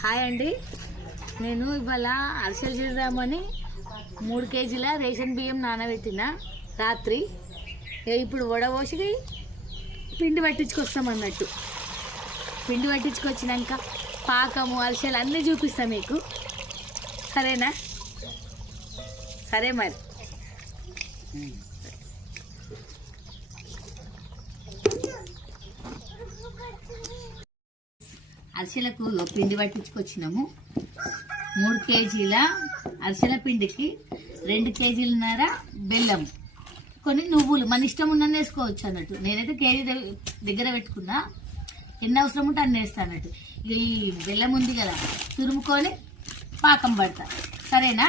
Hi అండి, నేను ఇవాళ అరిసెలు చేద్దామని 3 కేజీల రేషన్ బియ్యం నానబెట్టిన రాత్రి. ఇప్పుడు వడబోసి పిండి పట్టించుకొస్తామన్నట్టు. పిండి పట్టించుకొచ్చినాక పాకము అరిసెలు అన్నీ చూపిస్తాను మీకు. సరేనా? సరే మరి. అరిసెలకు పిండి పట్టించుకొచ్చినాము. 3 కేజీల అరిసెల పిండికి 2 కేజీలన్నర బెల్లం, కొన్ని నువ్వులు మన ఇష్టం ఉన్న వేసుకోవచ్చు అన్నట్టు. నేనైతే కేజీ దగ్గర పెట్టుకున్నా, ఎన్ని అవసరం ఉంటే అన్ని వేస్తా అన్నట్టు. ఈ బెల్లం ఉంది కదా, తురుముకొని పాకం పడతా. సరేనా?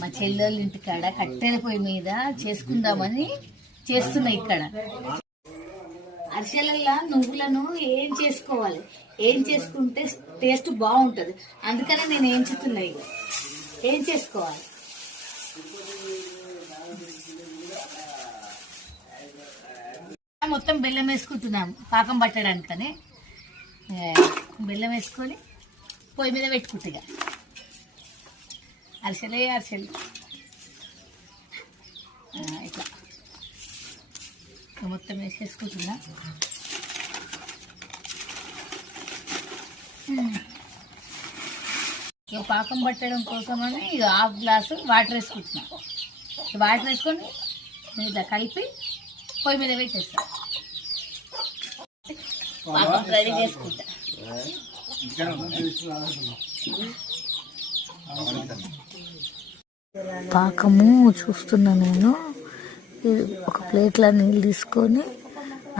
మా చెల్లెళ్ళ ఇంటికాడ కట్టెల పొయ్యి మీద చేసుకుందామని చేస్తున్నా. ఇక్కడ అరిసెలల్లో నువ్వులను ఏం చేసుకోవాలి, ఏం చేసుకుంటే టేస్ట్ బాగుంటుంది, అందుకనే నేను ఏం చెప్తున్నా. ఇక ఏం చేసుకోవాలి, మొత్తం బెల్లం వేసుకుంటున్నాము పాకం పట్టడానికని. బెల్లం వేసుకొని పొయ్యి మీద పెట్టుకుంటా. అరిసెలు ఇట్లా మొత్తం వేసేసుకుంటున్నా. ఇక పాకం పట్టడం కోసమని ఇక 1/2 గ్లాసు వాటర్ వేసుకుంటున్నా. వాటర్ వేసుకొని ఇట్లా కలిపి పొయ్యి మీద పెట్టేస్తా. పాకం రెడీ చేసుకుంటా. పాకము చూస్తున్నా నేను. ఒక ప్లేట్లో నీళ్ళు తీసుకొని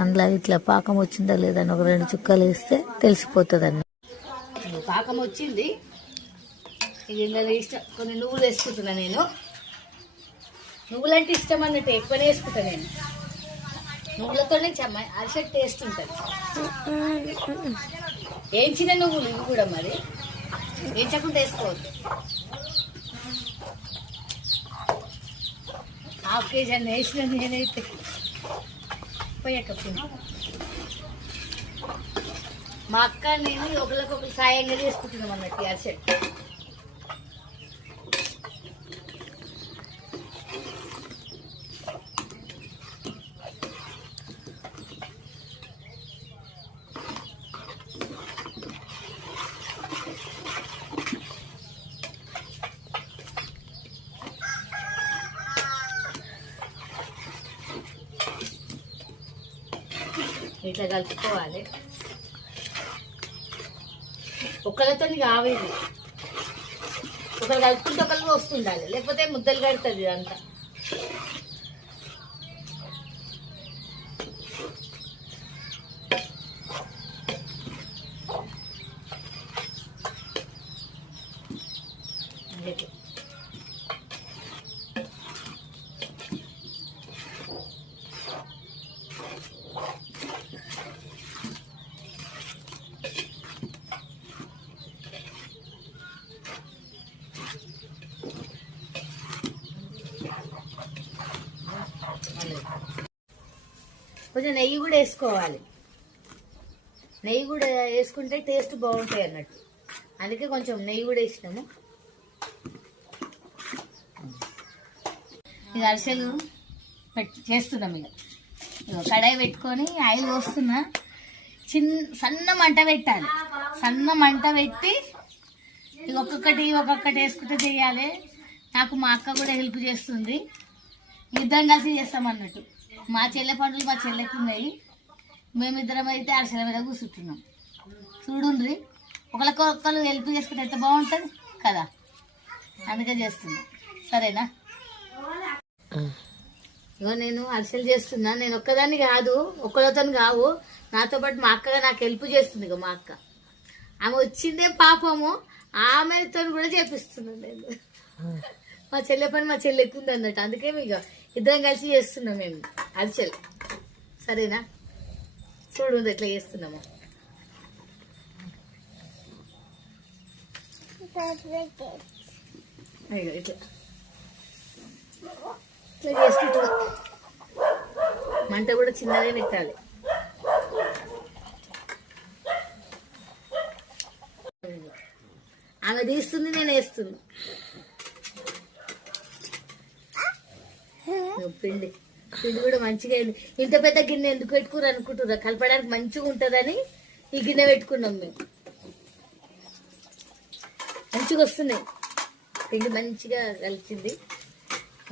అందులో ఇట్లా పాకం వచ్చిందా లేదా అని ఒక 2 చుక్కలు వేస్తే తెలిసిపోతుంది అన్న. పాకం వచ్చింది. ఇది ఇష్టం, కొన్ని నువ్వులు వేసుకుంటున్నా నేను. నువ్వులు అంటే ఇష్టం అన్నట్టు ఎక్కువనే వేసుకుంటా నేను. నువ్వులతోనే అరిసెట్ టేస్ట్ ఉంటుంది. వేయించిన నువ్వులు ఇవి కూడా, మరి వేయించకుండా వేసుకోవద్దు. 1/2 కేజీ అని వేసిన నేనైతే పోయాక మా అక్క నేను ఒకరికొకరు సాయంగా చేసుకుంటున్నాం అన్నట్టు అరిసెట్. ఇట్లా కలుపుకోవాలి. ఒకరితో కావేది, ఒకరు కలుపుకుంటే ఒకరికి వస్తుండాలి, లేకపోతే ముద్దలు కడుతుంది ఇదంతా. కొంచెం నెయ్యి కూడా వేసుకోవాలి. నెయ్యి కూడా వేసుకుంటే టేస్ట్ బాగుంటాయి అన్నట్టు, అందుకే కొంచెం నెయ్యి కూడా వేసినాము. ఇక అరిసెలు చేస్తున్నాం. ఇక కడాయి పెట్టుకొని ఆయిల్ పోస్తున్నా. సన్న మంట పెట్టాలి. సన్న మంట పెట్టి ఇక ఒక్కొక్కటి వేసుకుంటే చేయాలి. నాకు మా అక్క కూడా హెల్ప్ చేస్తుంది. ఇద్దరం కలిసి చేస్తాం అన్నట్టు. మా చెల్లె పండుగలు మా చెల్లెకి ఉన్నాయి, మేమిద్దరం అయితే అరిసెల మీద కూర్చుంటున్నాం. చూడుండ్రి, ఒకరికొకరు హెల్ప్ చేసుకుంటే ఎంత బాగుంటుంది కదా, అందుకే చేస్తున్నాం. సరేనా? ఇగో నేను అరిసెలు చేస్తున్నా. నేను ఒక్కదాన్ని కాదు, ఒక్కరితో కావు, నాతో పాటు మా అక్కగా నాకు హెల్ప్ చేస్తుంది. ఇక మా అక్క, ఆమె వచ్చిందే పాపము, ఆమెతో కూడా చేపిస్తున్నాను నేను. మా చెల్లె పని మా చెల్లె ఎక్కుంది అన్నట్టు, అందుకే ఇక ఇద్దరం కలిసి చేస్తున్నాం మేము అరిసెలు. సరేనా? చూడు ఎట్లా చేస్తున్నాము. ఇట్లా చేసుకుంటున్నాం. మంట కూడా చిన్నదే పెట్టాలి. ఆమె తీస్తుంది, నేను వేస్తున్నా. పిండి పిండి కూడా మంచిగా అయింది. ఇంత పెద్ద గిన్నె ఎందుకు పెట్టుకురు అనుకుంటున్నా, కలపడానికి మంచిగా ఉంటుందని ఈ గిన్నె పెట్టుకున్నాం మేము. మంచిగా వస్తున్నాయి పిండి, మంచిగా కలిసింది,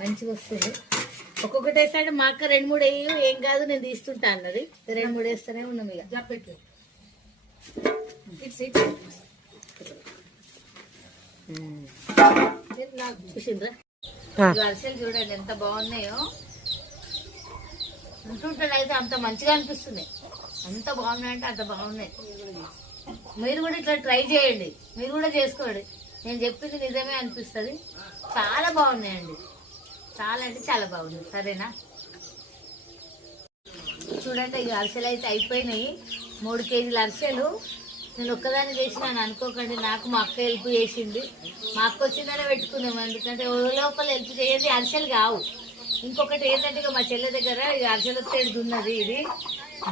మంచిగా వస్తుంది. ఒక్కొక్కటి వేస్తాంటే మా అక్క 2-3 వేయు, ఏం కాదు నేను తీస్తుంటా అన్నది. 2-3 వేస్తూనే ఉన్నాం ఇక. చూసిండ్రా అరిసెలు చూడండి ఎంత బాగున్నాయో. ఉంటుంటాడు అయితే అంత మంచిగా అనిపిస్తున్నాయి. అంత బాగున్నాయంటే అంత బాగున్నాయి. మీరు కూడా ఇట్లా ట్రై చేయండి, మీరు కూడా చేసుకోండి. నేను చెప్పింది నిజమే అనిపిస్తుంది. చాలా బాగున్నాయండి, చాలా అంటే చాలా బాగుంది. సరేనా? చూడండి ఇక అరిసెలు అయితే అయిపోయినాయి. 3 కేజీల అరిసెలు నేను ఒక్కదాన్ని చేసినాను అనుకోకండి. నాకు మా అక్క హెల్ప్ చేసింది. మా అక్క వచ్చిందనే పెట్టుకున్నాము, ఎందుకంటే ఓ లోపల హెల్ప్ చేయండి అరిసెలు కావు. ఇంకొకటి ఏంటంటే ఇక మా చెల్లె దగ్గర ఇక అరిసెలు తేడుది ఉన్నది. ఇది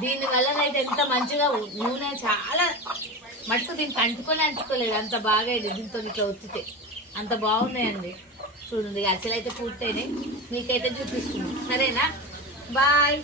దీనివల్లనైతే ఎంత మంచిగా నూనె చాలా మటుకు దీనికి అంటుకోలేదు, అంత బాగా అయింది. దీంతో ఇట్లా ఒత్తితే అంత బాగున్నాయండి. చూడండి అరిసెలు అయితే పూర్తయినాయి, మీకైతే చూపిస్తున్నాం. సరేనా? బాయ్.